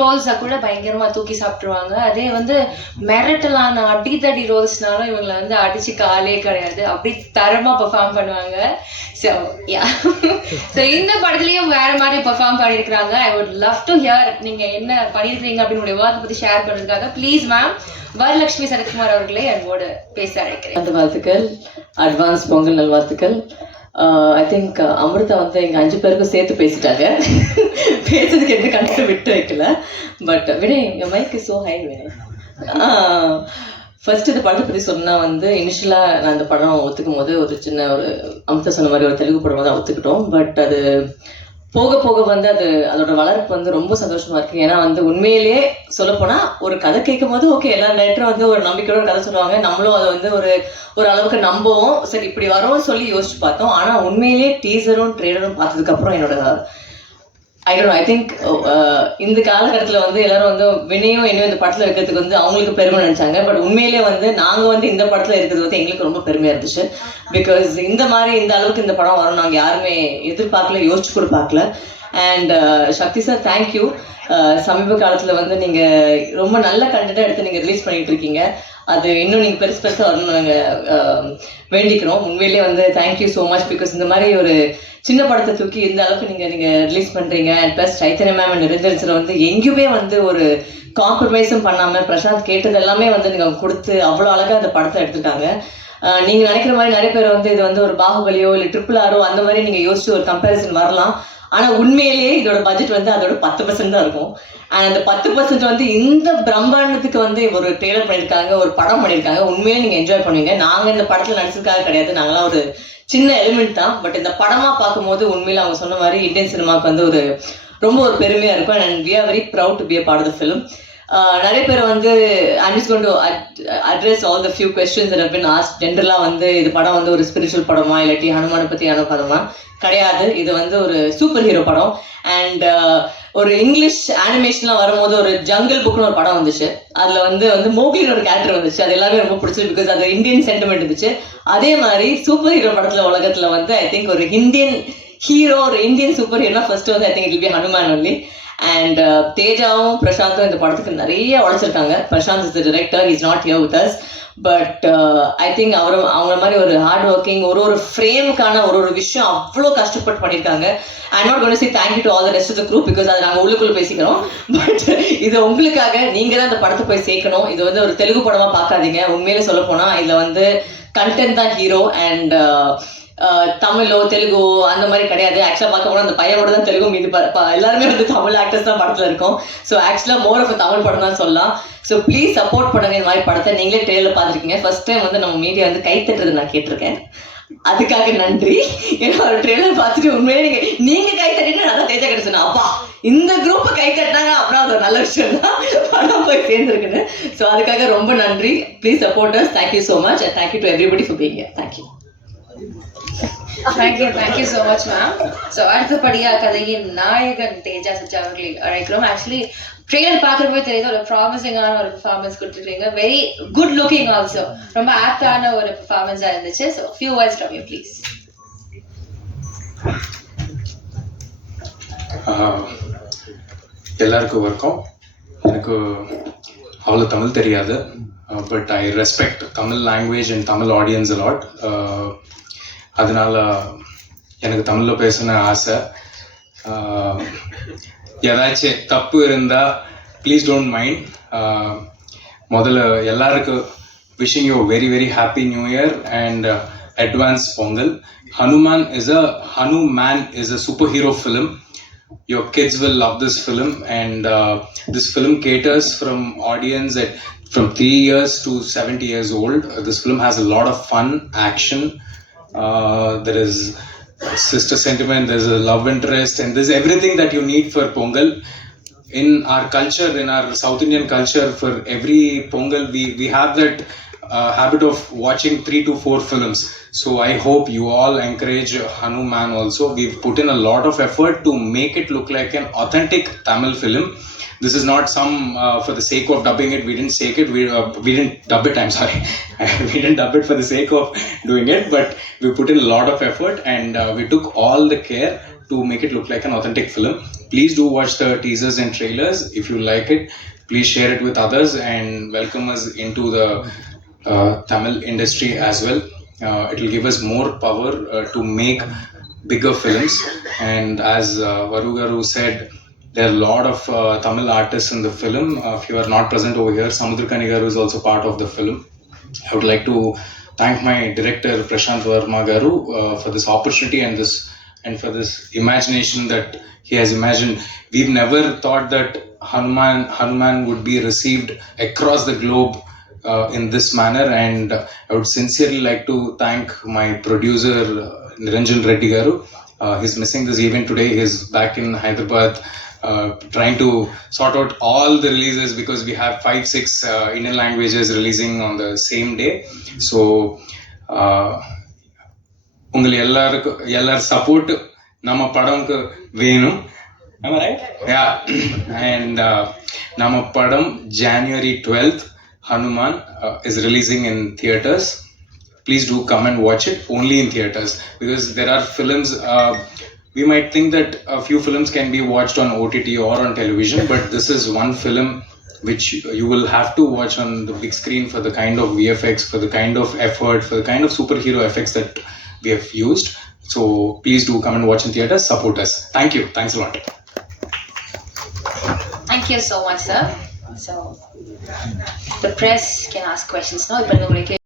ரோல்ஸை கூட பயங்கரமா தூக்கி சாப்பிட்டுருவாங்க. அதே வந்து மிரட்டலான அடித்தடி ரோல்ஸ்னாலும் இவங்களை வந்து அடிச்சு காலே கிடையாது, அப்படி தரமா பெர்ஃபார்ம் பண்ணுவாங்க. ஸோ ஸோ இந்த படத்துலயும் வேற மாதிரி பெர்ஃபார்ம் பண்ணியிருக்கிறாங்க. I would love to hear நீங்க என்ன பண்ணியிருக்கீங்க அப்படின்னு வார்த்தை பத்தி ஷேர் பண்றதுக்காக ப்ளீஸ் மேம் வரலட்சுமி சரத்குமார் அவர்களே என்னோட பேச அழைக்கிறேன். அந்த வாழ்த்துக்கள், அட்வான்ஸ் பொங்கல் நல்வாழ்த்துக்கள். ஐ திங்க் அமிர்தா வந்து எங்கள் 5 பேருக்கும் சேர்த்து பேசிட்டாங்க. பேசுறதுக்கு எந்த கணக்கு விட்டு வைக்கல. பட் வினய், என் mic is so high Vinay. First இந்த படத்தை பற்றி சொன்னால் வந்து இனிஷியலாக நான் இந்த படம் ஒத்துக்கும் போது ஒரு சின்ன ஒரு அமிர்தா சொன்ன மாதிரி ஒரு தெலுங்கு படம் தான் ஒத்துக்கிட்டோம். பட் அது போக போக வந்து அதோட வளர்ப்பு வந்து ரொம்ப சந்தோஷமா இருக்கு. ஏன்னா வந்து உண்மையிலேயே சொல்லப்போனா ஒரு கதை கேட்கும் போது ஓகே, எல்லா டைரக்டரும் வந்து ஒரு நம்பிக்கையோட ஒரு கதை சொல்லுவாங்க, நம்மளும் அதை வந்து ஒரு அளவுக்கு நம்பவும் சரி இப்படி வரோம்னு சொல்லி யோசிச்சு பார்த்தோம். ஆனா உண்மையிலேயே டீசரும் ட்ரெய்லரும் பார்த்ததுக்கு அப்புறம் என்னோட ஐ திங்க் இந்த காலகட்டத்தில் வந்து எல்லாரும் வந்து வினையும் என்னையும் இந்த படத்தில் இருக்கிறதுக்கு வந்து அவங்களுக்கு பெருமை நினைச்சாங்க. பட் உண்மையிலேயே வந்து நாங்கள் வந்து இந்த படத்தில் இருக்கிறது வந்து எங்களுக்கு ரொம்ப பெருமையாக இருந்துச்சு. பிகாஸ் இந்த அளவுக்கு இந்த படம் வரும் நாங்கள் யாருமே எதிர்பார்க்கல, யோசிச்சு கூட பார்க்கல. And Shakti sir, thank you. சமீப காலத்தில் வந்து நீங்கள் ரொம்ப நல்ல கண்டென்ட்டாக எடுத்து நீங்கள் ரிலீஸ் பண்ணிட்டு இருக்கீங்க. அது இன்னும் நீங்கள் பெருசாக வரணும்னு நாங்கள் வேண்டிக்கிறோம். உண்மையிலேயே வந்து தேங்க்யூ ஸோ மச். பிகாஸ் இந்த மாதிரி ஒரு சின்ன படத்தை தூக்கி இந்த அளவுக்கு நீங்கள் ரிலீஸ் பண்ணுறீங்க. And plus Chaitanya ma'am and Niranjan sir வந்து எங்கேயுமே வந்து ஒரு காம்ப்ரமைஸும் பண்ணாமல் பிரசாந்த் கேட்டது எல்லாமே வந்து நீங்கள் கொடுத்து அவ்வளோ அழகாக அந்த படத்தை எடுத்துட்டாங்க. நீங்கள் நினைக்கிற மாதிரி நிறைய பேர் வந்து இது வந்து ஒரு பாகுபலியோ இல்லை RRR அந்த மாதிரி நீங்கள் யோசிச்சு ஒரு கம்பேரிசன் வரலாம். ஆனால் உண்மையிலேயே இதோட பட்ஜெட் வந்து அதோட 10% தான் இருக்கும். அண்ட் அந்த 10% வந்து இந்த பிரம்மாண்டத்துக்கு வந்து ஒரு ட்ரெய்லர் பண்ணியிருக்காங்க, ஒரு படம் பண்ணியிருக்காங்க. உண்மையிலே நீங்கள் என்ஜாய் பண்ணுவீங்க. நாங்கள் இந்த படத்தில் நடிச்சதுக்காக கிடையாது, நாங்களாம் ஒரு சின்ன எலிமெண்ட் தான். பட் இந்த படமாக பார்க்கும்போது உண்மையில அவங்க சொன்ன மாதிரி இந்தியன் சினிமாவுக்கு வந்து ரொம்ப ஒரு பெருமையாக இருக்கும். And we are very proud to be a part of the film. நிறைய பேர் வந்து I'm just going to address all the few questions that have been asked. ஜென்ரலாக வந்து இது படம் வந்து ஒரு ஸ்பிரிச்சுவல் படமா இல்லாட்டி ஹனுமானை பற்றியான படமா கிடையாது. இது வந்து ஒரு சூப்பர் ஹீரோ படம். அண்ட் ஒரு இங்கிலீஷ் அனிமேஷன்லாம் வரும்போது ஒரு ஜங்கிள் புக்னு ஒரு படம் வந்துச்சு. அதில் வந்து மோக்லின்னு ஒரு கேரக்டர் வந்துச்சு. அது எல்லாமே ரொம்ப பிடிச்சது. பிகாஸ் அது இந்தியன் சென்டிமெண்ட் இருந்துச்சு. அதே மாதிரி சூப்பர் ஹீரோ படத்தில் உலகத்தில் வந்து ஐ திங்க் ஒரு இந்தியன் ஹீரோ, ஒரு இந்தியன் சூப்பர் ஹீரோனா ஃபர்ஸ்ட் வந்து I think it will be Hanuman only. And தேஜாவும் பிரசாந்தும் இந்த படத்துக்கு நிறைய உழைச்சிருக்காங்க. Prasanth is the director, is not here with us. But I think அவங்க மாதிரி ஒரு ஹார்ட் ஒர்க்கிங், ஒரு ஃப்ரேமுக்கான ஒரு விஷயம் அவ்வளோ கஷ்டப்பட்டு பண்ணியிருக்காங்க. I not going to say thank you to all the rest of the group because அது நாங்கள் உள்ளுக்குள்ள பேசிக்கிறோம். பட் இது உங்களுக்காக நீங்கள் தான் இந்த படத்தை போய் சேர்க்கணும். இது வந்து ஒரு தெலுங்கு படமாக பார்க்காதீங்க. உண்மையிலே சொல்ல போனால் இதில் வந்து கண்டென்ட் தான் ஹீரோ. அண்ட் தமிழோ தெலுங்கோ அந்த மாதிரி கிடையாது. ஆக்சுவலாக பார்க்க போனால் அந்த பையனோட தான் தெலுங்கு, மீது எல்லாருமே வந்து தமிழ் ஆக்டர்ஸ் தான் படத்தில் இருக்கும். ஸோ ஆக்சுவலாக மோர் ஆஃப் தமிழ் படம் தான் சொல்லலாம். ஸோ ப்ளீஸ் சப்போர்ட் பண்ணுங்க இந்த மாதிரி படத்தை. நீங்களே ட்ரெயிலர் பார்த்துருக்கீங்க. ஃபர்ஸ்ட் டைம் வந்து நம்ம மீடியா வந்து கை தட்டுறது நான் கேட்டிருக்கேன். அதுக்காக நன்றி. ஏன்னா ஒரு ட்ரெயிலர் பார்த்துட்டு உண்மையிலே நீங்கள் கை தட்டிட்டு நான் தான் தேஜா கிட்ட சொன்னேன், அப்பா இந்த குரூப்பை கை தட்டினாங்க அப்படின்னா அது ஒரு நல்ல விஷயம் தான், படம் போய் சேர்ந்துருக்குன்னு. ஸோ அதுக்காக ரொம்ப நன்றி. Please support us. Thank you so much. And thank you to everybody for being here. Thank you. Thank you so much ma'am. So அடுத்தபடியா கதையின் நாயகன் தேஜா சச்சா அவர்களை அழைக்கிறோம். ஆக்சுவலி ட்ரெய்லர் பார்க்குறப்போ தெரியுது ஒரு ப்ராமிசிங்கான ஒரு பெர்ஃபார்மன்ஸ் கொடுத்துருக்கீங்க. Very good looking also. ரொம்ப ஆப்டான ஒரு பெர்ஃபார்மன்ஸாக இருந்துச்சு. So few words from you please. எல்லாருக்கும் வணக்கம். எனக்கு அவ்வளோ தமிழ் தெரியாது. But I respect Tamil language and Tamil audience a lot. அதனால எனக்கு தமிழில் பேசின ஆசை. ஏதாச்சும் தப்பு இருந்தால் ப்ளீஸ் டோன்ட் மைண்ட். முதல்ல எல்லாருக்கும் wishing you very very happy new year and advance Pongal. Hanuman is a superhero film. Your kids will love this film, and this film caters from audience from 3 years to 70 years old. This film has a lot of fun, action. There is sister sentiment, there's a love interest, and there's everything that you need for Pongal. In our culture, in our South Indian culture, for every Pongal, we have that habit of watching 3 to 4 films. So I hope you all encourage Hanuman also. We've put in a lot of effort to make it look like an authentic Tamil film. This is not some for the sake of dubbing it. We didn't sake it. We didn't dub it. I'm sorry. We didn't dub it for the sake of doing it. But we put in a lot of effort, and we took all the care to make it look like an authentic film. please do watch the teasers and trailers. If you like it, please share it with others and welcome us into the Tamil industry as well. It will give us more power to make bigger films. And as Varu Garu said, there are a lot of Tamil artists in the film. If you are not present over here, Samudrakani Garu is also part of the film. I would like to thank my director Prashant Verma Garu for this opportunity and for this imagination that he has imagined. We've never thought that Hanuman would be received across the globe in this manner, and I would sincerely like to thank my producer Niranjan Reddy Garu. He's missing this event today. He's back in Hyderabad trying to sort out all the releases because we have 5-6 Indian languages releasing on the same day. So உங்கள் எல்லார் support நம்ம படம்க்கு வேணும். Am I right? Yeah. And நம்ம படம் January 12th Hanuman is releasing in theaters. Please do come and watch it only in theaters, because there are films, we might think that a few films can be watched on OTT or on television, but this is one film which you will have to watch on the big screen for the kind of VFX, for the kind of effort, for the kind of superhero effects that we have used. So please do come and watch in theaters, support us. Thank you. Thanks a lot. Thank you so much, sir. So the press can ask questions now.